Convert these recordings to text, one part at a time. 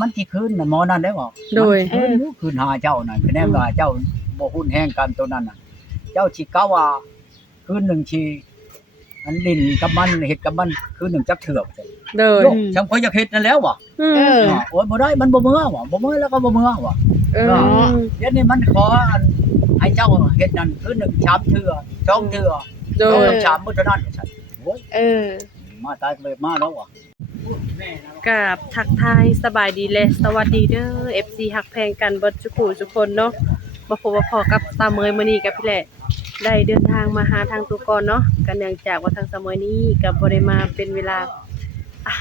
มันที่คืนน่ะหมอนั่นได้บ่ โดย คืนหาเจ้านั่นคะแนนว่าเจ้าบ่หุ้นแห้งกันตัวนั้นน่ะเจ้าสิกะว่าคืนหนึงสิอันลิ้นกับมันเฮ็ดกับมันคืนหนึงจักเทื่อ โดย โยกฉันข่อยอยากเฮ็ดนั่นแล้วว่ะ เออ โอ้ยบ่ได้มันบ่เมื่อว่ะบ่เมื่อแล้วก็บ่เมื่อว่ะ เออ เดี๋ยวนี้มันขออันให้เจ้าเฮ็ดนั่นคืนหนึงชามเทื่อ2เทื่อ โด โด ย นชามบ่เท่านั้นฉันโอ้ย เออ มาตายไปมาแล้วว่ะ กับทักทายสบายดีและสวัสดีเด้อ FC ฮักแพงกันเบิดทุกผู้ทุกคนเนาะบ่พบว่าพอกับสาวเมยมื้อนี้กับพี่แหละได้เดินทางมาหาทางตุกรเนาะกันเนื่องจากว่าทางสาวเมยนี้ก็บ่ได้มาเป็นเวลา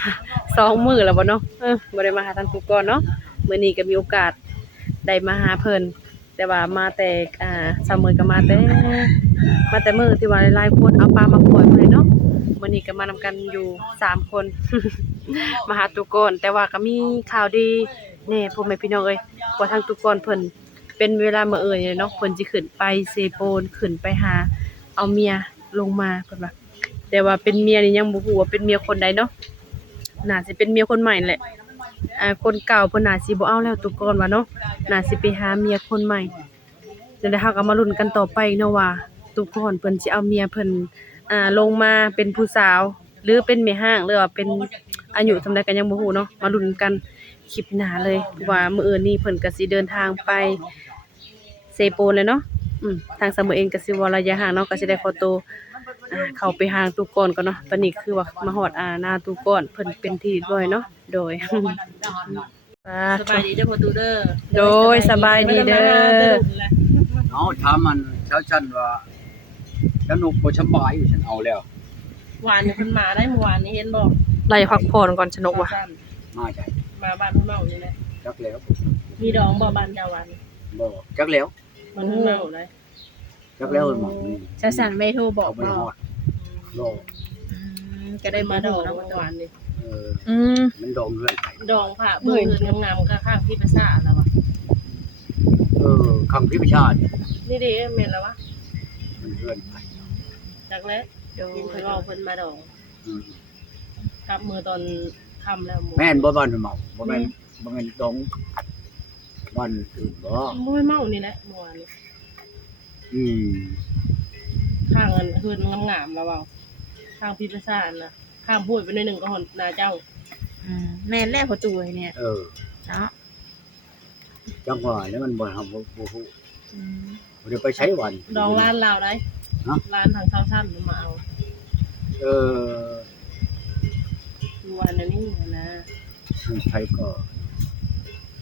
2 มื้อแล้วบ่เนาะบ่ได้มาหาทางตุกรเนาะมื้อนี้ก็มีโอกาสได้มาหาเพิ่นแต่ว่ามาแต่สาวเมยก็มาแต่มื้อที่ว่าหลายๆคนเอาปลามาปล่อยมื้อนี้เนาะมื้อนี้ก็มานำกันอยู่3คน มาหาตุกรแต่ว่าก็มีข่าวดีแน่พ่อแม่พี่น้องเอ้ยว่าทางตุกรเพิ่นเป็นเวลามื้ออื่นนี่เนาะเพิ่นสิขึ้นไปเซโปนขึ้นไปหาเอาเมียลงมาเพิ่นว่าแต่ว่าเป็นเมียนี่ยังบ่ฮู้ว่าเป็นเมียคนใดเนาะน่าสิเป็นเมียคนใหม่แหละคนเก่าเพิ่นน่าสิบ่เอาแล้วตุกรว่าเนาะน่าสิไปหาเมียคนใหม่เดี๋ยวเฮาก็มาลุ้นกันต่อไปเนาะว่าตุกรเพิ่นสิเอาเมียเพิ่นลงมาเป็นผู้สาวหรือเป็นแม่ห้างหรือว่าเป็นอายุเท่าใดก็ยังบ่ฮู้เนาะมาลุ้นกันคลิปหน้าเลยว่ามื้ออื่นนี้เพิ่นก็สิเดินทางไปเซโปนเลยเนาะทางสามมื้อเองก็สิว่าระยะห่างเนาะก็สิได้ขอตัวเข้าไปหาตุกรก่อนเนาะตอนนี้คือว่ามาฮอดหน้าตุกรเพิ่นเป็นที่เรียบร้อยเนาะโดย สบายดีเด้อพ่อตูเด้อ โดยสบายดีเด้อ เอาถามมันเช้าฉันว่าสนุกบ่สบายอยู่ฉันเอาแล้ว หวานนี่เพิ่นมาได้เมื่อวานนี้เห็นบ่ ไล่พักผ่อนก่อนสนุกว่ะ มาใช่ มาบ้านเพิ่นเมานี่แหละ จักแล้ว มีดองบ่บ้านเจ้าวัน บ่จักแล้ว มันเพิ่นเมาเลย จักแล้วหมอง จะสั่นไม่โทรบอก เขาบ่ เป ได้ ล่า ฮอดโล ก็ได้มาดองเมื่อวานนี่ มันดองเรื่อยไป ดองค่ะเบิ่งเงินงามๆก็ข้างที่ประสาทแล้วว่ะ คำพิพชาติ นี่เด้แม่นแล้ววะ มันเรื่อยไป จักแล้วยินเพิ่นเว้าเพิ่นมาดอง อืม กลับมือตอนค่ำแล้วหมู่ แม่นบ่บ้านเมาบ่แม่นดองบ้านอื่นบ่ บ่เมานี่แหละเมื่อวานนี้ อืม ข้างเงินเฮือนงามๆแล้วเว้าข้างพี่ประสาทน่ะข้างพูดไปหน่อยหนึงก็หอนนาเจ้า แม่นแรกประตูเนี่ย เนาะ จังหวะแล้วมันบ่ทำบ่ฮู้บ่ได้ไปใช้วัน ดองร้านลาวได้ ฮะ ร้านทางเช้าชั้นมาเอา เออ วันนี้นะ ใช้ก็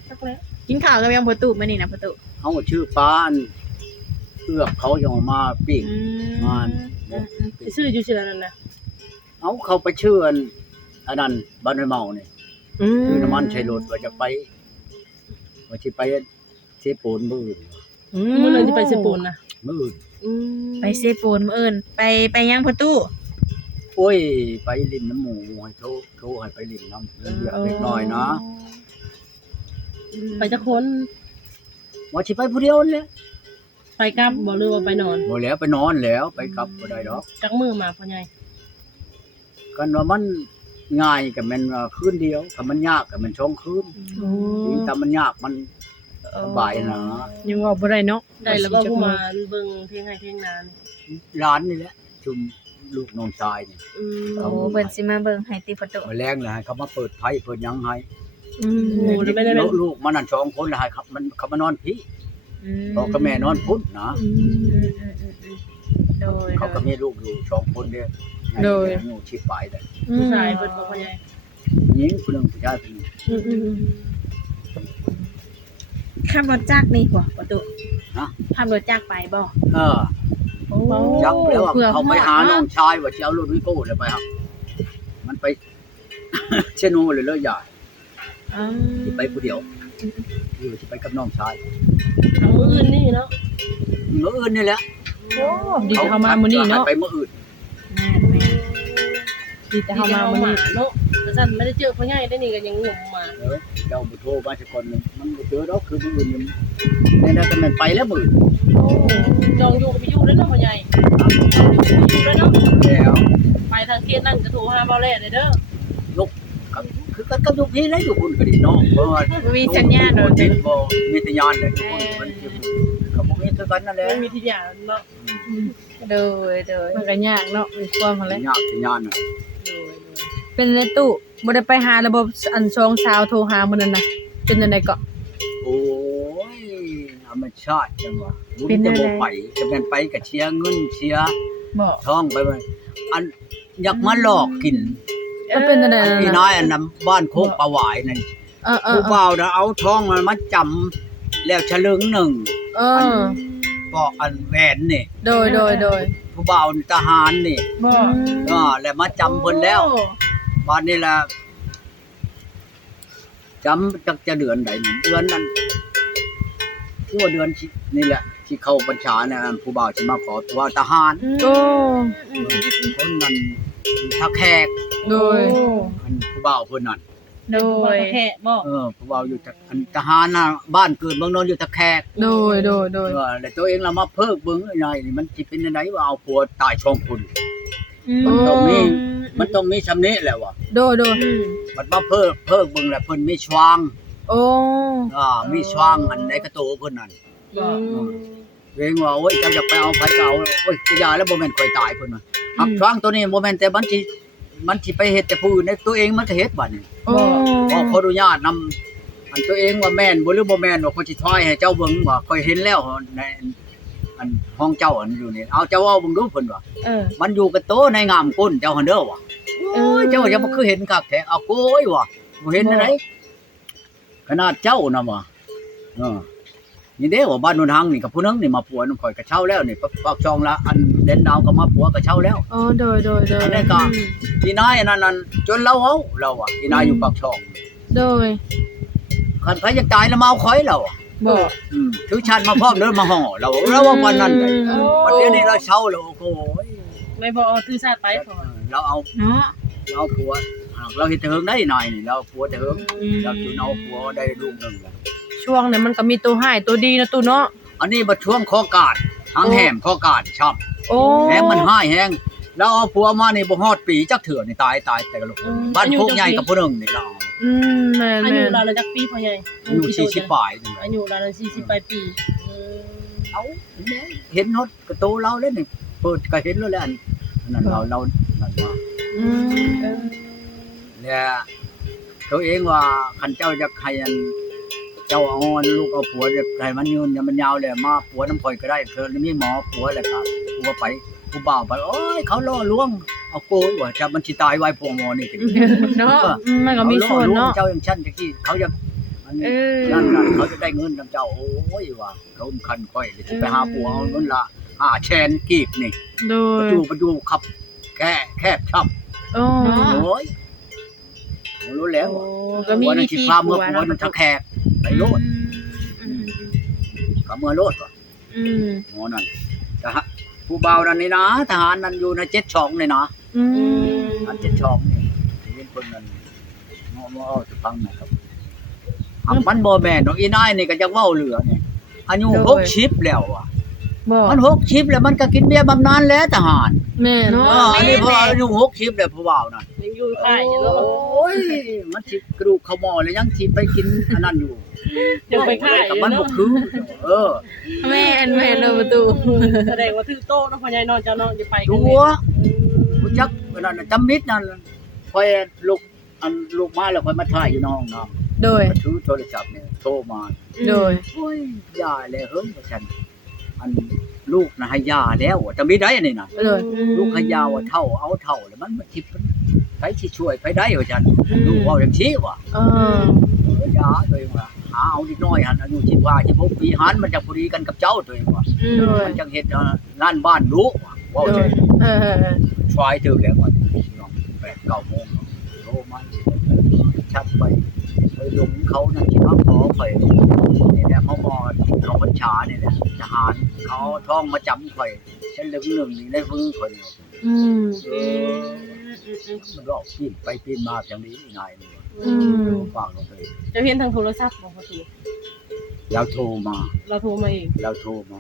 สักแล้ว กินข้าวกับยังประตูมานี่นะประตู เฮาชื่อปานเอื้อกเขาจะเอามาปิ้งมา ไปซื้ออยู่เชื่อนั่นนะ เอาเขาไปชื่ออันนั้นบ้านห้วยเมานี่คือน้ำมันใช้รถว่าจะไปว่าสิไปเสปูนมื้ออื่น มื้อนึงที่ไปซื้อปูนนะ มื้ออื่น ไปเซโปนมื้ออื่นไปยังประตู โอ้ยไปลินน้ำหมูให้โทรให้ไปลินน้ำเรียกเล็กน้อยนะ ไปจะคน ว่าสิไปผู้เดียวนี่แหละ ไปกลับบ่หรือว่าไปนอน บ่แล้วไปนอนแล้วไปกลับบ่ได้ดอก จักมือมาพ่อใหญ่ กันว่ามันง่ายก็แม่นว่าคืนเดียวถ้ามันยากก็มันช่องคืนยิ่งถ้ามันยากมันสบายนะ ยังว่าบ่ได้เนาะ ได้แล้วก็ผู้มาเบิ่งเพลงให้เพลงนาน ร้านนี่แหละชุมลูกน้องชายนี่ โอ้เพิ่นสิมาเบิ่งให้ติประตู มาแรงเลยให้เขามาเปิดไพ่เปิดหยังให้ หมู่แล้วไม่ได้เป็น ลูกมันนั่นสองคนเลยให้เขามานอนพี่พ่อกับแม่นอนพุ่นนะ โดย เขาก็มีลูกอยู่สองคนเด้อยู่ชิดปลายเลย ผู้ชายเพิ่นบ่พ่อใหญ่ หญิงคนหนึงผู้ชายคนหนึง ขับรถจักรนี่บ่ประตูขับรถจักรไปบ่ เออ โอ้ จักแล้วว่า เผื่อ เขาไปหาน้องชายว่าจะเอารถวิโก้เลยไปครับมันไป เชโนเลยเลยอย่าที่ไปผู้เดียวอยู่ที่ไปกับน้องชาย มื้ออื่นนี่เนาะ มื้ออื่นนี่แหละ โอ้ดีแต่เฮามามื้อนี้เนาะ ไปมื้ออื่น ดีแต่เฮามามื้อนี้ เนาะแต่ฉันไม่ได้เจอพ่อใหญ่ได้นี่ก็ยังงมมา เจ้าบุโทรมาสักคนหนึงมันบ่เจอดอกคือมื้ออื่นมันแน่ๆก็แม่นไปแล้วมื้ออื่น จองอยู่ก็ไปอยู่แล้วเนาะพ่อใหญ่อยู่แล้วเนาะ แล้ว ไปทางเขตนั่นก็โทรหาเบาแล่เลยเด้อ ก็คือ ก็อยู่พี่แล้วอยู่คุณก็ดีเนาะเพราะว่า มีสัญญาณ โด โด น น ติดบ่มีสัญญาณเลยทุกคนมันอยู่ก็บ่มีคือกันนั่นแหละ ไม่มีที่ยาเนาะ โดย มันก็ยากเนาะมีความอะไร สัญญาณสัญญาณน่ะ เป็นในตู้บ่ได้ไปหาระบบอันช่องสาวโทรหามื้อนั้นน่ะเป็นจังไดก็ โอ้ยธรรมชาติจังว่าบุญ เป็น จะ อะไร บ่ไปจะแม่นไปก็เชียร์เงินเชียร์ บ่ ทองไปบ่อันอยากมาหลอกกิน มันเป็นจังได อันพี่ น่ะ น้อยอันนั้นบ้านโคกปลาหวายนั่น ผู้บ่าวน่ะเอาทองมาจำแล้วฉลึงหนึ่ง เออ บอกอันแหวนนี่ โดย ผู้บ่าวทหารนี่ บ่ แล้วมาจำเพิ่นแล้วบัดนี้ล่ะจำจักจะเดือนใดนี่เดือนนั้นชั่วเดือนนี่แหละที่เข้าพรรษาน่ะผู้บ่าวสิมาขอตัวทหาร โอ้ คนนั้นทักแขก โดย อันผู้บ่าวเพิ่นนั่น โดย แค่บ่ ผู้บ่าวอยู่อันทหารน่ะบ้านเกิดเมืองนนท์อยู่ทักแขก โดย แล้วตัวเองเรามาเพิกเบิ่งหน่อยนี่มันสิเป็นจังไดว่าเอาผัวตายช่องคุณ โอ้ มันต้องมีชำนี้แหละว่ะ โดย มันมาเพิกเบิ่งแล้วเพิ่นมีชวาง โอ้ มีชวางอันในกระโตเพิ่นนั่นเวงว่าโอ้ยเจ้าจะไปเอาไปก็เอาโอ้ยจะยาแล้วบ่แม่นข่อยตายเพิ่นว่าหักชวางตัวนี้บ่แม่นแต่มันสิไปเฮ็ดแต่ผู้อื่นในตัวเองมันก็เฮ็ดบัดนี้ โอ้ ขออนุญาตนำอันตัวเองว่าแม่นบ่หรือบ่แม่นว่าคนสิทอยให้เจ้าเบิ่งว่าข่อยเห็นแล้วในอันห้องเจ้าอันอยู่นี่เอาเจ้าเอาเบิ่งดูเพิ่นว่า มันอยู่กับโตในงามก้นเจ้าหั่นเด้อว่ะโอ้ยเจ้าอย่าบ่คือเห็นคักแท้เอาโกยว่ะบ่เห็นอะไรขนาดเจ้านำว่ะนี่เด้ว่าบ้านโนนหังนี่กับผู้นึงนี่มาผัวนำข่อยก็เช่าแล้วนี่ปากช่องละอันเด่นดาวก็มาผัวก็เช่าแล้ว โอ้โดย อันนี้ก็พี่นายอันนั้นจนเราเอาเราอ่ะพี่นายอยู่ปากช่อง โดย คันไผจะตายแล้วมาเอาข่อยเราอ่ะ บ่ ถือชันมาพร้อมเด้อมาห่อเราว่าวันนั้นได้วันนี้นี่เราเช่าแล้วโอ้โห ไม่พอถือชาติไปพอ เราเอา เนาะ เราผัวเราเห็นแต่เฮิงได้หน่อยนี่เราผัวแต่เฮิงเราจุนเอาผัวได้ลูกหนึ่งแล้ว ช่วงนั้นมันก็มีตัวหายตัวดีนะตู้เนาะ อันนี้บัดช่วงคอกาดหางแหมคอกาดชอบ โอ้ แหมมันห้ายแห้งเราเอาผัวมานี่บ่ฮอดปีจักเถื่อนี่ตายแต่ละลูกบ้านโคกใหญ่กับผู้หนึงนี่เรา แม่ อายุเราจักปีพ่อใหญ่ อยู่40ปลายนี่ อายุเรา40ปลายปี เอาเห็นฮอดกระโตเราแล้วนี่เปิดก็เห็นแล้วแหละนั่นเรานั่นว่า เนี่ยตัวเองว่าคันเจ้าจะใครอันเจ้าเอาลูกเอาผัวจะใครมันยืนอย่ามันยาวเลยมาผัวน้ำข่อยก็ได้เธอมีหมอผัวแหละครับผัวไปผู้บ่าวไปโอ้ยเขาล่อลวงเอาโกยว่าจะมันสิตายไว้พวกหมอนี่ เนาะมันก็มีส่วนเนาะ เจ้าอย่างฉันจังซี่เขาจะนั่นเขาจะได้เงินนำเจ้าโอ้ยว่าเขาคันค่อยสิไปหาผัวเอาเงินละ5แสนกีบนี่ โดย ประตูขับแคบชับ โอ้ โอ้ยรู้แล้ว ก็มีวิธี พาเมื่อผัวมันทักแขกไปโลดก็เมื่อโลดว่ะหมอนั่นทหารผู้เบานั่นนี่นะทหารนั่นอยู่ใน7ช่องนี่นะอัน7ช่องนี่ที่เพิ่นนั่นหมอเอาสิฟังนะครับมันบ่แม่นดอกอีนายนี่ก็จักเว้าเหลือนี่อายุ60แล้วอ่ะ บ่ มัน60แล้วมันก็กินเบี้ยบำนาญแล้วทหาร แม่เนาะ อันนี้พออายุ60แล้วผู้เบานั่น ยังอยู่ค่ายอยู่ โอ้ยมันสิกระดูกเข้าหม้อเลยยังสิไปกินอันนั้นอยู่ ยังไปค่าย กับมันบ่คือ แม่เลยประตู แสดงว่าถือโตเนาะพ่อใหญ่นอนเจ้าเนาะจะไปกัน ตัวผู้จักนั่นน่ะจำมิดนั่นค่อยลูกมาแล้วค่อยมาถ่ายอยู่ในห้องน้ำ โดย ถือโทรศัพท์เนี่ยโทรมา โดย โอ้ยยาแล้วเฮิงว่าฉันอันลูกน่ะให้ยาแล้วจำมิดได้อันนี้น่ะ โดย ลูกให้ยาว่าเท่าเอาเท่าแล้วมันสิไปสิช่วยไปได้ว่าฉันลูกเว้าจังซี่ว่ะ ยาตัวเองว่าหาเอานิดน้อยหันอายุ16ปีหันมันจะพอดีกันกับเจ้าตัวเองว่า โดย มันจังเฮ็ดร้านบ้านรู้ว่าจะ ชวายถึงแล้วว่าน้อง8-9 โมงโทรมาชัดไปลงเขานั่นที่มาขอข่อยนี่แหละเขาบ่เขาบัญชานี่แหละทหารเขาท้องมาจำข่อยฉันลึกนึงนี่ในมือข่อยมันก็ปีนไปปีนมาอย่างนี้นายนี่ฝากลงไป จะเห็นทางโทรศัพท์บ่พ่อตู่ แล้วโทรมา เราโทรมาเอง แล้วโทรมา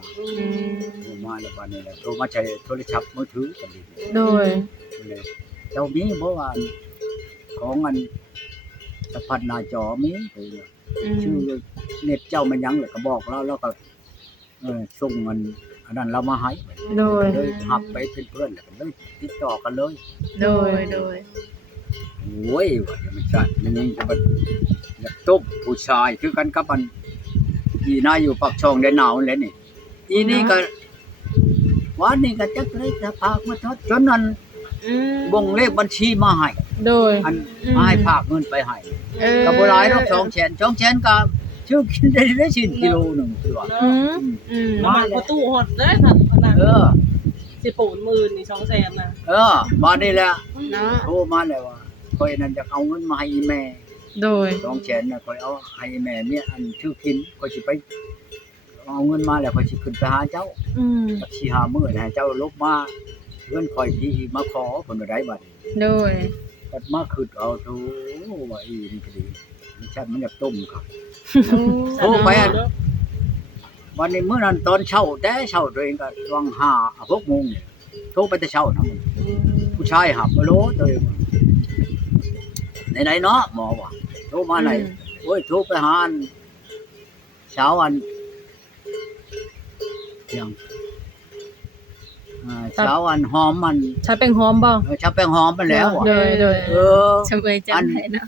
แล้วบัดนี้แหละโทรมาใช้โทรศัพท์มือถือจังซี่ โดย เจ้ามีบ่ว่าของอัน สะพัดหน้าจอมีชื่อเน็ตเจ้ามันยังเลยก็บอกแล้วก็ส่งมันอันนั้นเรามาให้ โดย เลยหับไปเป็นเพื่อนแล้วก็เลยติดต่อกันเลย โดยโดย โอ้ยว่าจะไม่ใช่มันยังจะมันอยากต้มผู้ชายคือกันกับมันอีน่าอยู่ปากช่องได้หนาวเลยนี่อีนี่ก็วันนี้ก็จักเลยจะพากมาทอดจนนั้นวงเลขบัญชีมาให้ โดย อันมาให้พากเงินไปให้ก็บ่หลายดอก200,000ก็ชื่อกินได้ชิ้นกิโลนึงคือว่า น้ำมันประตูหดเด้อท่านพนัก สิปูนมื่นนี่200,000นะ มานี่แหละ เนาะ โทรมาแล้วว่าค่อยนั่นจะเอาเงินมาให้อีแม่ โดย 200,000น่ะค่อยเอาให้แม่เนี่ยอันชื่อกินค่อยสิไปเอาเงินมาแล้วค่อยสิขึ้นไปหาเจ้าสัก4-5มื้อให้เจ้าลบมาเงินค่อยที่มาขอเพิ่นได้บัด โดย บัดมาขึ้นเอาโธ่ว่าอีนี่ก็ดีมันชันมันอยากต้มครับ โทรไปอัน วันนี้มื้อนั้นตอนเช้าแต่เช้าตัวเองก็ช่วง5-6 โมงนี่โทรไปแต่เช้านะผู้ชายหับฮัลโหลตัวเองไหนๆเนาะหมอว่าโทรมาไหนโอ้ยโทรไปหาเช้าวันยังเช้าวันหอมมัน ชาเป็นหอมบ่ ชาแป้งหอมมันแล้วอ่ะ โดย ชเวยจังได๋เนาะ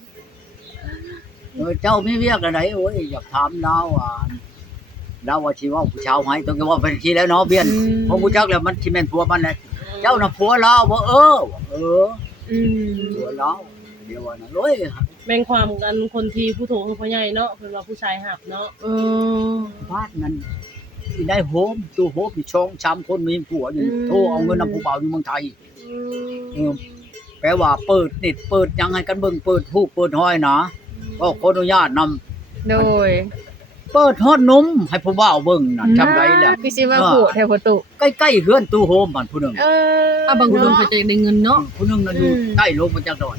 เจ้ามีเวียกอะไรโอ้ยอยากถามเราเราว่าชีว่าผู้ชาวให้ต้องว่าเป็นทีแล้วเนาะเบียนพอผู้จักแล้วมันสิแม่นผัวมันแหละเจ้าน่ะผัวเราบ่ผัวเราเดี๋ยวว่าน่ะโอ้ย แบ่งความกันคนที่ผู้โถคือพ่อใหญ่เนาะเพิ่นว่าผู้ชายหับเนาะ บ้านนั้นสิได้โฮมตู้โฮมนี่ช่อง3คนมีผัวอยู่โทรเอาเงินนำผู้บ่าวอยู่เมืองไทยแปลว่าเปิดเน็ตเปิดหยังให้กันเบิ่งเปิดฮู้เปิดห้อยนะก็ขออนุญาตนำ โดย เปิดฮอดนมให้ผู้บ่าวเบิ่งน่ะจำได้แหละ คือสิว่าผู้แถวประตู ใกล้ๆเฮือนตู้โฮมมันผู้หนึง บางคนเขาจะได้เงินเนาะ ผู้หนึงน่ะอยู่ใต้โรงประจักษ์ดอย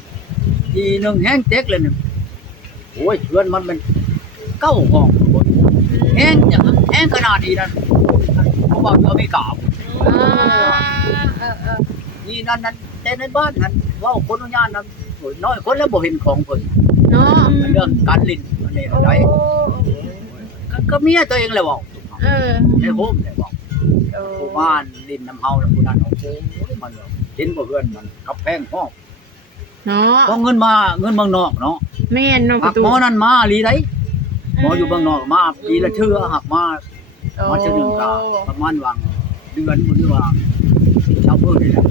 อีหนึงแห้งเต็กเลยนี่โอ้ยเฮือนมันเป็น9 ห้องคนแห้งจังแห้งขนาดนี้นั่นผู้บ่าวอยู่อเมริกานี่นั่นแต่ในบ้านนั้นเว้าคนอนุญาตนั้นโอ้ยน้อยคนแล้วบ่เห็นของเพิ่น เนาะ เรื่องการลิ้นอันนี้ได้ก็เมียตัวเองแหละเว้าในโฮมแหละเว้าผู้บ้านลิ้นน้ำเฮาแล้วผู้นั้นโอ้โหมันเห็นบ่เฮือนมันกับแพงห้อง เนาะ เพราะเงินเมืองนอกเนาะ แม่นเนาะป หั ระ ก ตู หมอนั่นมาลีได้หมออยู่เมืองนอกมาปีละเทื่อหักมาเทื่อหนึงก็ประมาณวางเดือนบ่หรือว่าชาวเพิ่นนี่แหละ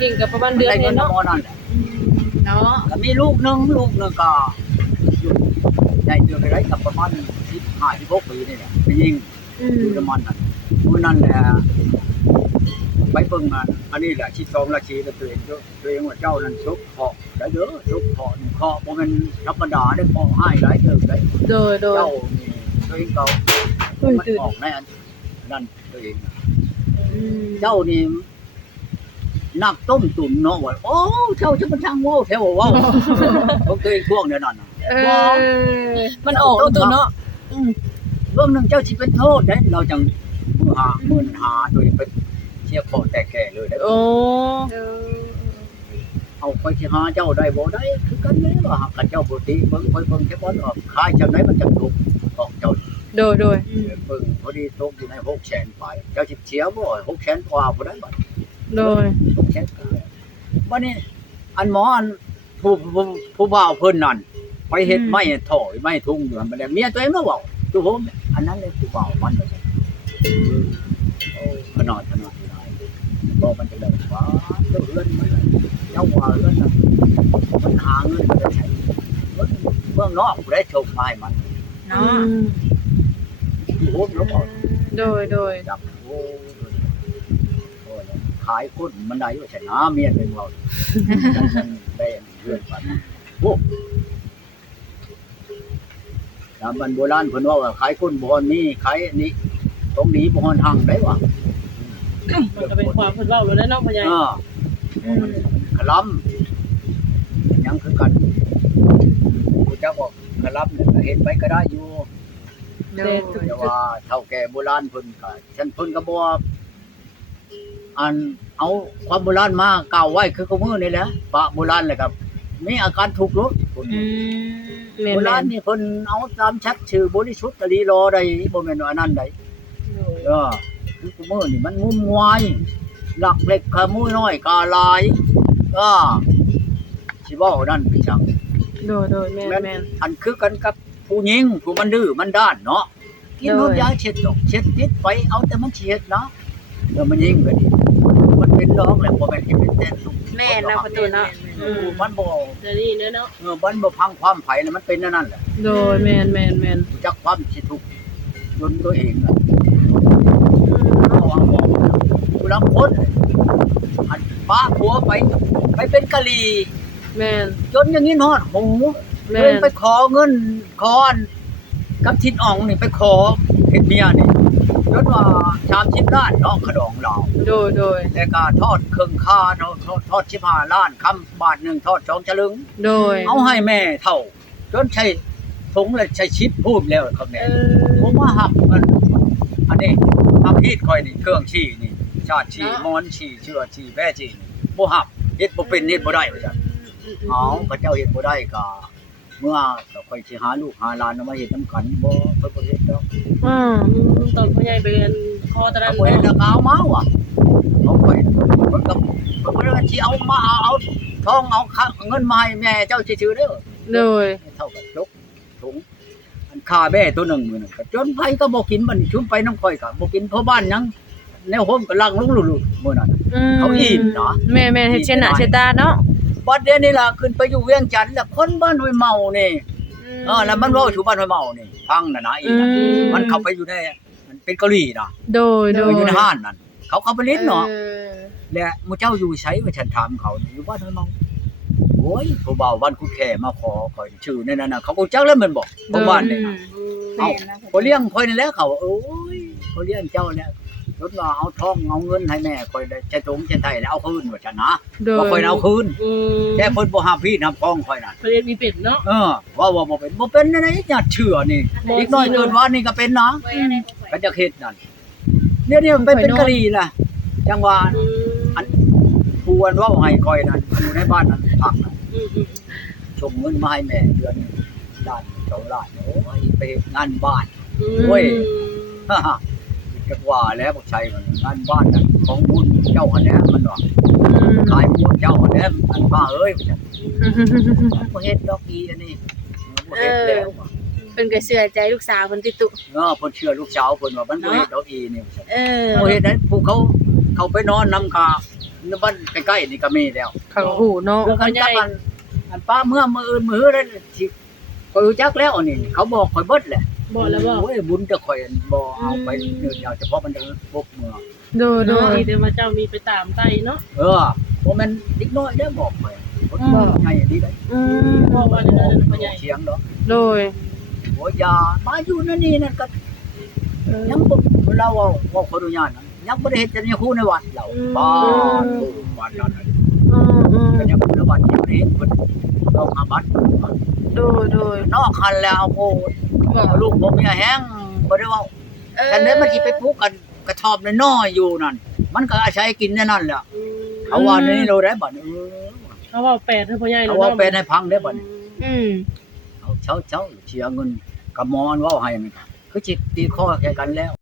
เก่งกับประมาณเดือน ได้เงิ เนาะ นหมอนั่นแหละ เนาะ ก็มีลูกหนึงก็อยู่ได้เดือนไปได้กับประมาณ15-16 ปีนี่แหละไปยิงอยู่ประมาณนั้นมื้อนั้นแหละไปเบิ่งอันนี้แหละที่2ราชีแล้วตัวเองว่าเจ้านั้นซุกเคาะได้เด้อซุกเคาะนี่เคาะบ่แม่นธรรมดาได้เคาะให้หลายเด้อได้ โดย เจ้านี่ตัวเองก็มันออกในอันนั่นตัวเองเจ้านี่นักต้มตุ่มเนาะว่าโอ้เจ้าจะมาช่างโว้แถวเว้าของตัวเองพวกเดียวนั่นน่ะ มันออกตัวเนาะ เบิ่งนึงเจ้าสิเป็นโทษเด้เราจังมื้อหาตัวเองเป็นเชี่ยคอแต่แก่เลยได้ โอ้ เอาไปสิหาเจ้าได้บ่ได้คือกันเลยว่าหากเจ้าบ่ติเบิ่งค่อยเบิ่งแค่บ่ออกขายจังไดมันจังถูกของเจ้า โดย เบิ่งพอดีตกอยู่ใน600,000ไปเจ้าสิเสียบ่600,000กว่าบ่ได้บัด โดย 600,000กว่าบัดนี้อันหมออันผู้บ่าวเพิ่นนั่นไปเฮ็ดไม้ถอยไม้ทุ่งอยู่หั่นบัดนี้เมียตัวเองมาเว้าตัวผมอันนั้นเลยผู้บ่าวมันว่าซั่นโอ้ขนาดอยู่ไหนบ่มันจะได้ว่าเจ้าเอื้อนมันเจ้าว่าเอื้อนน่ะมันหาเงินมาได้ใช้เมืองนอกบ่ได้ส่งมาให้มัน เนาะ ผู้ผมเนาะ โดย จับโอ้ขายคนมันได้ว่าชนะเมียเป็นเราได้เพื่อนกันโอ้ตามโบราณเพิ่นว่าขายคนบ่อนนี้ขายนี่ตรงนี้บ่อนหังได้วะ มันก็เป็นความเพิ่นเว้าเลยเนาะพ่อใหญ่ ขลำยังคือกันกูจะบอกขลำเนี่ยเห็นไปก็ได้อยู่ แต่ว่าเฒ่าแก่โบราณเพิ่นก็ฉันเพิ่นก็บ่อันเอาความโบราณมาเก่าไว้คือกูมือนี่แหละปะโบราณเลยครับ มีอาการถูกรถคน อืม แม่ โบราณ น นี่เพิ่นเอาตามชัดชื่อบริสุทธิ์ตะลีรอได้บ่แม่นว่าอันนั้นได้คือกูมื้อนี่มันงุ่มงวยหลักเล็กขโมยน้อยกาลายสิเว้านั่นคือจัง ๆโดยแม่น อันคือกันกับผู้หญิงผู้มันดื้อมันด้านเนาะกิน โดย รถยาเช็ดดอกเช็ดติดไปเอาแต่มันเช็ดนะแล้วมันยิงก็ดีมันเป็นดอกแล้วบ่แม่นสิเป็นแต่ทุก แม่นนะประตูเนาะ มันบ่ เดี๋ยวนี้เนาะ มันบ่พังความไผแล้วมันเป็นนั่นแหละ โดยแม่น จักความสิทุกข์จนตัวเองน่ะเอาบอกผู้ลางคนอันป้าผัวไปเป็นกะลี แม่น จนอย่างนี้นอดหู แม่ เพิ่น น ไปขอเงินขออันกับทิดอ่องนี่ไปขอเฮ็ดเมียนี่จนว่า30ล้านเนาะขดองเรา โดย แต่ก็ทอดเครื่องค่าเนาะทอด15ล้านคำบาทหนึงทอด2ฉลึง โดย เอาให้แม่เท่า จนใช้ถุงแล้วใช้ชิปพูดแล้วครับแม่ผมว่าหักมันอันนี้ทำฮีดค่อยนี่เครื่องชี้นี่ชาติชี้มอนชี้เชื่อชี้แพ้ชี้บ่หักเฮ็ดบ่เป็นเฮ็ดบ่ได้ว่าซั่นเอาพระเจ้าเฮ็ดบ่ได้ก็เมื่อค่อยสิหาลูกหาหลานมาเฮ็ดนํกันบ่เพิ่นบ่เฮ็ดดอก ตอนพ่อใหญ่ไปเรียนคอตะนั้น บ่เฮ็ดแล้วก็เอามาว่ะเอาไปเพิ่นก็เพิ่นบ่ได้ว่าสิเอามาเอาทองเอาเงินมาให้แม่เจ้าซื่อๆเด้อ โดย เท่ากับจกถุงอันค่าแม่ตัวหนึ่งมื้อนึงก็จนไผก็บ่กินบัดนี้ชุมไปน้ำข่อยก็บ่กินเพราะบ้านหยังแนวโฮมก็ลังลงลุๆมื้อนั้น เขาอิ่มเนาะ แม่เฮ็ดเช่นหน้าเช่นตาเนาะ บัดเดี๋ยวนี้ล่ะขึ้นไปอยู่เวียงจันทน์แล้วคนบ้านห้วยเมานี่แล้วมันเว้าอยู่บ้านห้วยเมานี่ฟังน่ะนะอีน่ะมันเข้าไปอยู่ในมันเป็นเกาหลีน่ะ โดย อยู่ในห้านนั่นเขาเข้าไปเล่นเนาะและหมู่เจ้าอยู่ไสว่าฉันถามเขานี่อยู่บ้านห้วยเมาโอ้ยผู้บ่าวบ้านคุดแค่มาขอข่อยชื่อในนั้นน่ะเขาบ่จักแล้วแม่นบ่ของบ้านนี่ แม่นนะ เขาเลี้ยงข่อยนี่แหละเขาโอ้ยเขาเลี้ยงเจ้าเนี่ยรถว่าเอาทองเอาเงินให้แม่ข่อยได้ใช้ตรงใช้ไทยแล้วเอาคืนว่าฉันนะ โด บ่ข่อย ย เอาคืนแต่เพิ่นบ่ห้ามพี่ห้ามพ้องข่อยน่ะ เรียนมีเป็ดเนาะ ว่าบ่เป็นนั่นน่ะญาติเชื่อนี่อีกน้อยเกินว่านี่ก็เป็นนะก็จะเฮ็ดนั่นเนี่ยมันเป็นกะลีล่ะจังว่าอันผู้อันเว้าให้ข่อยนั่นอยู่ในบ้านนั้นพักน่ะส่งเงินมาให้แม่เดือนนึงล้าน2ล้านโอ้ยไปเฮ็ดงานบ้าน จักว่าแล้วบ่ใช่มันงานบ้านนั่นของบุญเจ้าหันแหละมันว่าขายบุญเจ้าหันแหละมันว่าเอ้ยบ่เฮ็ดดอกอีอันนี้บ่เฮ็ดแล้ว เพิ่นก็เชื่อใจลูกสาวเพิ่นติตุ เนาะเพิ่นเชื่อลูกสาวเพิ่นว่ามันบ่เฮ็ดดอกอีนี่ เออ บ่เฮ็ดได้ผู้เขาไปนอนนำกาในบ้านใกล้ๆนี่ก็มีแล้ว เขาหูเนาะ คือกันจักอันป้าเมื่อมื้ออื่นมื้อนั้นสิข่อยรู้จักแล้วนี่เขาบอกข่อยเบิดแหละ บอกแล้วบอก โอ้ยบุญจะข่อยบ่เอาไปเดินยาวเฉพาะมันจะพกเมือง โดย เนาะอีเดี๋ยวมาเจ้ามีไปตามไตเนาะ บ่แม่นเด็กน้อยได้บอกข่อยคนบ่ใหญ่ดีได้ บอกว่าจะได้พ่อใหญ่ เสียงดอก โดย โอ้ยามาอยู่นั่นนี่นั่นก็ยังบ่เราเว้าขออนุญาตนะยังบ่ได้เฮ็ดจัญญาคูในวัดเราบ้านวัดนั้นก็ยังบ่ได้วัดอยู่นี่เพิ่นต้องอาบัติ โดย นอกคันแล้วโอ้ลูกผมเนี่ยแห้งบ่ได้เว้าแต่เนี้มันสิไปปลูกกันกระทอบน้อยๆอยู่นั่นมันก็อาศัยกินนั่นแหละเอาว่านี่เราได้บัด เขาว่าแปดให้พ่อใหญ่ เอา เนาะ ว่าเป็นให้พังได้บัด อืม เอาเช้าเชียร์เงินกับมอนเว้าให้มันคือสิตีข้อแค่กันแล้ว